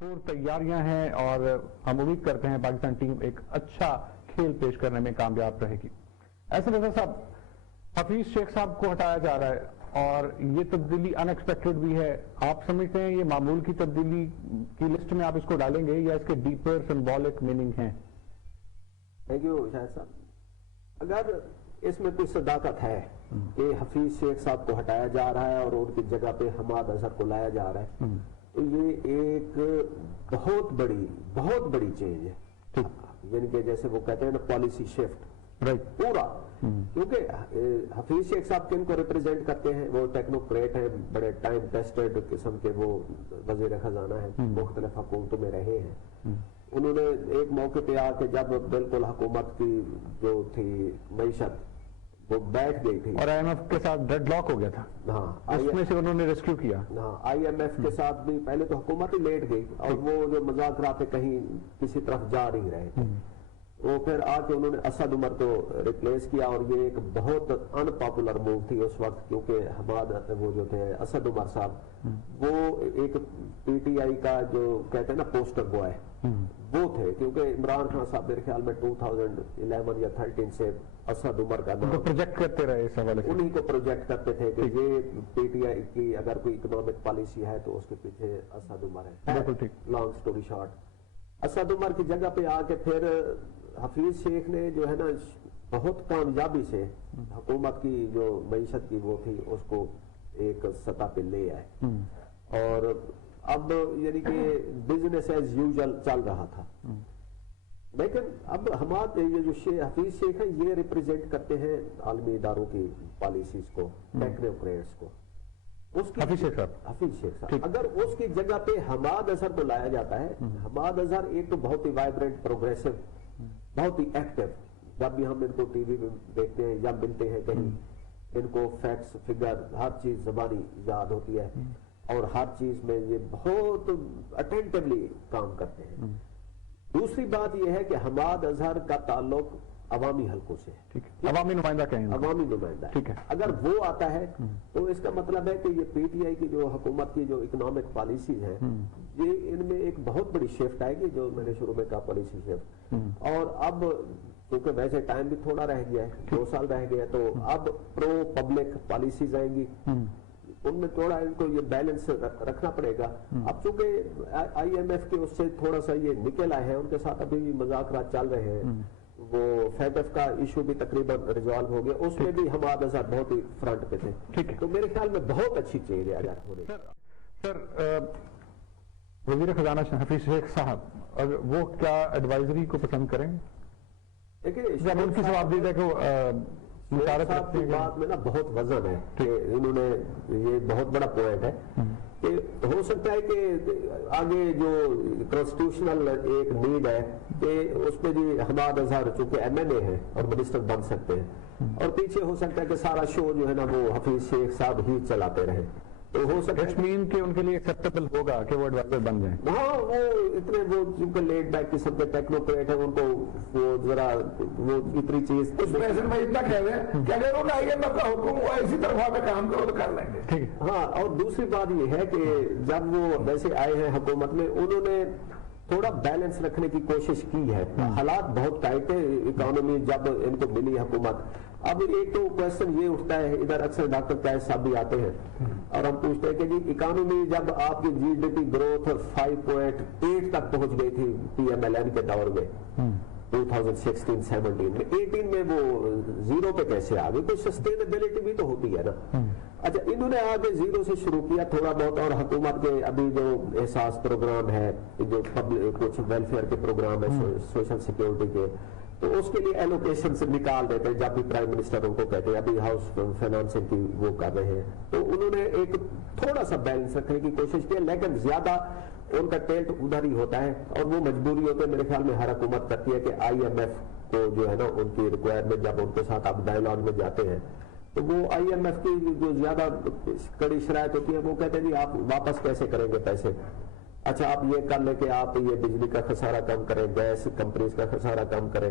بھرپور تیاریاں ہیں اور ہم امید کرتے ہیں پاکستان ٹیم ایک اچھا کھیل پیش کرنے میں کامیاب رہے گی. ایسے نظر صاحب حفیظ شیخ صاحب کو ہٹایا جا رہا ہے اور یہ تبدیلی ان ایکسپیکٹڈ بھی ہے. آپ سمجھتے ہیں یہ معمول کی تبدیلی کی لسٹ میں آپ اس کو ڈالیں گے یا اس کے ڈیپر سمبولک میننگ ہیں؟ تھینک یو شاہد صاحب. اگر اس میں کوئی صداقت ہے کہ حفیظ شیخ صاحب کو ہٹایا جا رہا ہے اور ان کی جگہ پہ حماد اظہر کو لایا جا رہا ہے تو یہ ایک بہت بڑی چینج ہے. یعنی کہ جیسے وہ کہتے ہیں نا پالیسی شفٹ پورا. کیونکہ حفیظ شیخ صاحب کن کو ریپرزینٹ کرتے ہیں؟ وہ ٹیکنوکریٹ ہیں, بڑے ٹائم ٹیسٹڈ قسم کے وہ وزیر خزانہ ہیں, مختلف حکومتوں میں رہے ہیں. انہوں نے ایک موقع پہ آ کے جب بالکل حکومت کی جو تھی معیشت وہ بیٹھ گئی تھی اور آئی ایم ایف کے ساتھ ڈیڈ لاک ہو گیا تھا, اس میں سے انہوں نے ریسکیو کیا. ہاں, آئی ایم ایف کے ساتھ بھی پہلے تو حکومت ہی لیٹ گئی اور وہ جو مذاکرات کہیں کسی طرف جا نہیں رہے تھے. وہ پھر آ کے انہوں نے اسد عمر کو ریپلیس کیا اور یہ ایک بہت ان پاپولر موو تھی اس وقت, کیونکہ حماد وہ جو تھے اسد عمر صاحب وہ ایک پی ٹی آئی کا جو کہتے ہیں نا پوسٹر بوائے وہ تھے, کیونکہ عمران خان صاحب میرے خیال میں 2011 یا 13 سے اسد عمر کا نام پروجیکٹ کرتے رہے, اس حوالے سے انہیں کو پروجیکٹ کرتے تھے کہ یہ پی ٹی آئی کی اگر کوئی اکنامک پالیسی ہے تو اس کے پیچھے اسد عمر ہے. Long story short, Asad Umar کی جگہ پہ آ کے پھر حفیظ شیخ نے جو ہے نا بہت کامیابی سے حکومت کی جو معیشت کی وہ تھی اس کو ایک سطح پہ لے آئے اور اب یعنی کہ بزنس ایز یوزل چل رہا تھا. لیکن اب ہمارے یہ جو حفیظ شیخ ہیں یہ ریپرزینٹ کرتے ہیں عالمی اداروں کی پالیسیز کو, ٹیکنوکریٹس کو. حفیظ شیخ صاحب اگر اس کی جگہ پہ حماد اظہر کو لایا جاتا ہے, حماد اظہر ایک تو بہت ہی وائبرنٹ, پروگریسو, بہت ہی ایکٹیو. جب بھی ہم ان کو ٹی وی میں دیکھتے ہیں یا ملتے ہیں کہیں, ان کو فیکٹس فگر ہر چیز زبانی یاد ہوتی ہے اور ہر چیز میں یہ بہت اٹینٹیولی کام کرتے ہیں. دوسری بات یہ ہے کہ حماد اظہر کا تعلق عوامی حلقوں سے ہے, عوامی نمائندہ کہیں, عوامی نمائندہ. اگر وہ آتا ہے تو اس کا مطلب ہے کہ یہ پی ٹی آئی کی جو حکومت کی جو اکنامک پالیسیز ہیں یہ ان میں ایک بہت بڑی شفٹ آئے گی, جو میں نے شروع میں کہا پالیسی شفٹ. اور اب کیونکہ ویسے ٹائم بھی تھوڑا رہ گیا ہے, 2 سال رہ گیا, تو اب پرو پبلک پالیسیز آئیں گی, ان میں تھوڑا ان کو یہ بیلنس رکھنا پڑے گا. اب چونکہ آئی ایم ایف کے اس سے تھوڑا سا یہ نکل آئے ہیں, ان کے ساتھ ابھی مذاکرات چل رہے ہیں. وہ فیڈ ایف کا ایشو بھی تقریباً ریزالو ہو گیا, اس میں بھی حماد اظہر بہت ہی فرنٹ پہ تھے. تو میرے خیال میں بہت اچھی چیز ہے اگر ہونے. سر وزیر خزانہ حفیظ شیخ صاحب وہ کیا ایڈوائزری کو پسند کریں گے؟ دیکھیے ان کی جواب دیجیے کہ صاحب کی بات میں نا بہت وزن ہے کہ انہوں نے یہ بہت بڑا پوائنٹ ہے کہ ہو سکتا ہے کہ آگے جو کانسٹیٹیوشنل ایک نیڈ ہے کہ اس پہ بھی حماد اظہر چونکہ ایم این اے ہے اور منسٹر بن سکتے ہیں, اور پیچھے ہو سکتا ہے کہ سارا شو جو ہے نا وہ حفیظ شیخ صاحب ہی چلاتے رہے. تو ہو سکتا ہے کہ ان کے لیے ایکسیپٹیبل ہوگا کہ وہ ایڈوائزر بن جائیں. ہاں, وہ اتنے وہ چونکہ لیٹ بیک قسم کے ٹیکنوکریٹ ہیں, ان کو وہ ذرا وہ اتنی چیز اس میں اتنا کہہ رہے ہیں کہ اگر انہوں نے کا حکم ہوا اسی طرح پہ کام کرو تو کر لیں گے. ہاں, اور دوسری بات یہ ہے کہ جب وہ ویسے آئے ہیں حکومت میں, انہوں نے تھوڑا بیلنس رکھنے کی کوشش کی ہے. حالات بہت ٹائٹ ہے, اکانومی جب ان کو ملی حکومت. اب ایک تو کوشچن یہ اٹھتا ہے, ادھر اکثر ڈاکٹر قیس صاحب بھی آتے ہیں اور ہم پوچھتے ہیں کہ جی اکانومی جب آپ کی جی ڈی پی گروتھ 5.8 تک پہنچ گئی تھی پی ایم ایل این کے دور میں 2016-17 میں, 18 میں وہ زیرو پہ کیسے آ گئی؟ کوئی سسٹینیبلٹی بھی تو ہوتی ہے نا. اچھا, انہوں نے آگے زیرو سے شروع کیا تھوڑا بہت, اور حکومت کے ابھی جو احساس پروگرام ہے, جو کچھ ویلفیئر کے پروگرام ہے سوشل سیکورٹی کے, تو اس کے لیے ایلوکیشن سے نکال دیتے ہیں جب بھی پرائم منسٹر ان کو کہتے ہیں. ابھی ہاؤس فائنانسنگ کی وہ کر رہے ہیں, تو انہوں نے ایک تھوڑا سا بیلنس رکھنے کی کوشش کی, لیکن زیادہ ان کا ٹیلٹ ادھر ہی ہوتا ہے. اور وہ مجبوری ہوتی ہے میرے خیال میں ہر حکومت کرتی ہے کہ آئی ایم ایف کو جو ہے نا ان کی ریکوائرمنٹ, جب ان کے ساتھ آپ ڈائیلاگ میں جاتے ہیں تو وہ آئی ایم ایف کی جو زیادہ کڑی شرائط ہوتی ہے وہ کہتے ہیں جی آپ واپس کیسے کریں گے پیسے. اچھا, آپ یہ کر لیں کہ آپ یہ بجلی کا خسارہ کم کریں, گیس کمپنیز کا خسارہ کم کریں,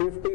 50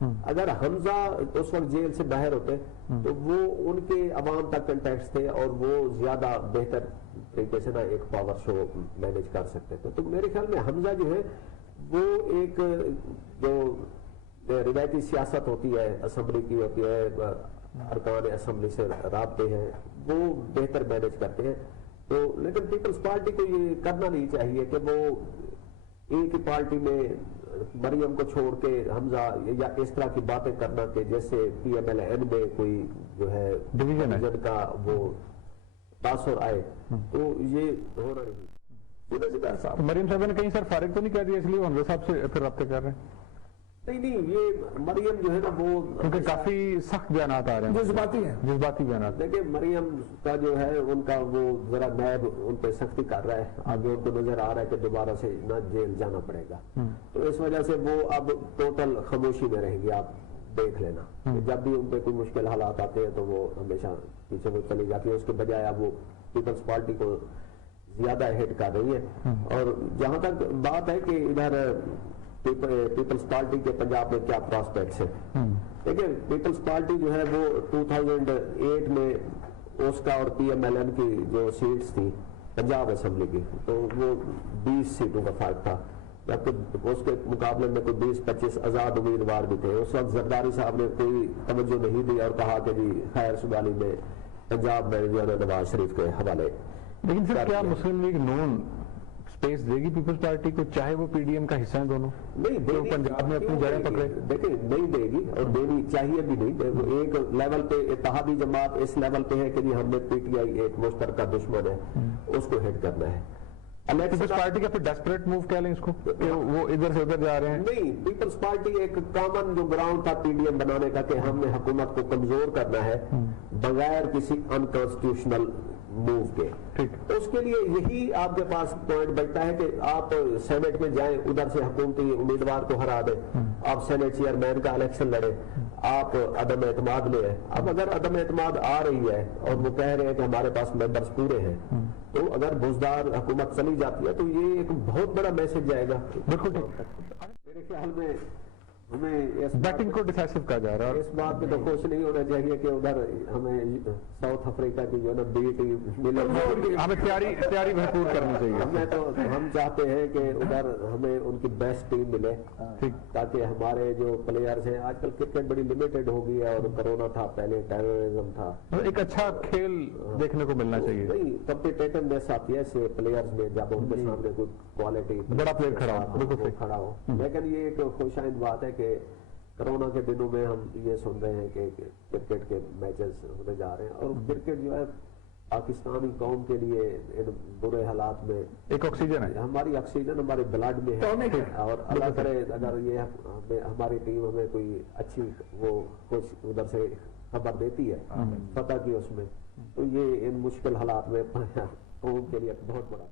اگر حمزہ اس وقت جیل سے باہر ہوتے تو وہ ان کے عوام تک کنٹیکٹس تھے اور وہ زیادہ بہتر طریقے سے نا ایک پاور شو مینیج کر سکتے تھے. تو میرے خیال میں حمزہ جو ہے وہ ایک جو روایتی سیاست ہوتی ہے اسمبلی کی ہوتی ہے, ارکان اسمبلی سے رابطے ہیں, وہ بہتر مینیج کرتے ہیں. تو لیکن پیپلز پارٹی کو یہ کرنا نہیں چاہیے کہ وہ ایک ہی پارٹی میں مریم کو چھوڑ کے حمزہ یا اس طرح کی باتیں کرنا کہ جیسے پی ایم ایل این میں کوئی جو ہے ڈویژن کا وہ تاثر آئے, تو یہ ہونا نہیں. مریم صاحب نے کہیں سر فارغ تو نہیں کر دیا اس لیے وہ حمزہ صاحب سے پھر رابطے کر رہے ہیں؟ نہیں, یہ مریم جو ہے نا وہ کیونکہ کافی سخت بیانات آ رہے ہیں, جذباتی بیانات. دیکھیں مریم کا جو ہے ان کا وہ ذرا نیب ان پہ سختی کر رہا ہے, آگے ان کو نظر آ رہا ہے کہ دوبارہ سے نہ جیل جانا پڑے گا, تو اس وجہ سے وہ اب ٹوٹل خاموشی میں رہیں گی. آپ دیکھ لینا جب بھی ان پہ کوئی مشکل حالات آتے ہیں تو وہ ہمیشہ پیچھے وہ چلی جاتی ہے, اس کے بجائے اب وہ پیپلز پارٹی کو زیادہ ہٹ کر رہی ہے. اور جہاں تک بات ہے کہ ادھر پیپلز پارٹی کے پنجاب میں کیا پراسپیکٹس ہیں, دیکھیں پیپلز پارٹی جو ہے وہ 2008 میں اس کا اور پی ایم ایل این کی جو سیٹس تھی پنجاب اسمبلی کی, تو وہ 20 سیٹوں کا فرق تھا, جبکہ اس کے مقابلے میں کوئی 20-25 آزاد امیدوار بھی تھے. اس وقت زرداری صاحب نے کوئی توجہ نہیں دی اور کہا کہ جی خیر سگالی میں پنجاب میں جو ہے نواز شریف کے حوالے. لیکن پھر کیا مسلم لیگ نون اسپیس دے گی پیپلز پارٹی کو, چاہے وہ پی ڈی ایم کا حصہ ہیں دونوں؟ نہیں, پنجاب میں اپنی جگہ پکڑے. دیکھیں نہیں دے گی اور دینی چاہیے بھی نہیں. ایک لیول پہ اتحادی جماعت اس لیول پہ ہے کہ جی ہم نے پی ٹی آئی ایک مشترکہ دشمن ہے, اس کو ہٹ کرنا ہے. پیپلز پارٹی کا پھر ڈیسپریٹ موو کہہ لیں اس کو کہ وہ ادھر سے ادھر جا رہے ہیں؟ نہیں, پیپلز پارٹی ایک کامن جو گراؤنڈ تھا پی ڈی ایم بنانے کا کہ ہم نے حکومت کو کمزور کرنا ہے بغیر کسی انکانسٹیٹیوشنل موو کے, اس کے لیے یہی آپ کے پاس پوائنٹ بچتا ہے کہ آپ سینٹ میں جائیں, ادھر سے حکومتی امیدوار کو ہرا دیں, آپ سینٹ چیئرمین کا الیکشن لڑیں, آپ عدم اعتماد لے. اب اگر عدم اعتماد آ رہی ہے اور وہ کہہ رہے ہیں کہ ہمارے پاس ممبرز پورے ہیں, تو اگر بزدار حکومت چلی جاتی ہے تو یہ ایک بہت بڑا میسج جائے گا. بالکل میرے خیال میں ہمیں بیٹنگ کو ڈیسائسو کہا جا رہا ہے, اس بات پہ تو خوش نہیں ہونا چاہیے کہ ادھر ہمیں ساؤتھ افریقہ کی جو ہے نا بی ٹیم ملے, ہمیں تیاری بھرپور کرنی چاہیے. ہمیں تو ہم چاہتے ہیں کہ ادھر ہمیں ان کی بیسٹ ٹیم ملے, تاکہ ہمارے جو پلیئرز ہیں, آج کل کرکٹ بڑی لمیٹڈ ہو گئی ہے اور کرونا تھا, پہلے ٹیررزم تھا, ایک اچھا کھیل دیکھنے کو ملنا چاہیے. نہیں, کمپیٹیٹونیس آتی ہے ایسے پلیئرز میں جب ان کے سامنے کوئی کوالٹی بڑا پلیئر کھڑا ہو. لیکن یہ ایک خوش آئند بات ہے کہ کرونا کے دنوں میں ہم یہ سن رہے ہیں کہ کرکٹ کے میچز ہونے جا رہے ہیں, اور کرکٹ جو ہے پاکستانی قوم کے لیے ان برے حالات میں ایک آکسیجن ہے, ہماری آکسیجن ہمارے بلڈ میں ہے. اور اللہ کرے اگر یہ ہماری ٹیم ہمیں کوئی اچھی وہ کچھ ادھر سے خبر دیتی ہے فتح کی اس میں, تو یہ ان مشکل حالات میں قوم کے لیے بہت بڑا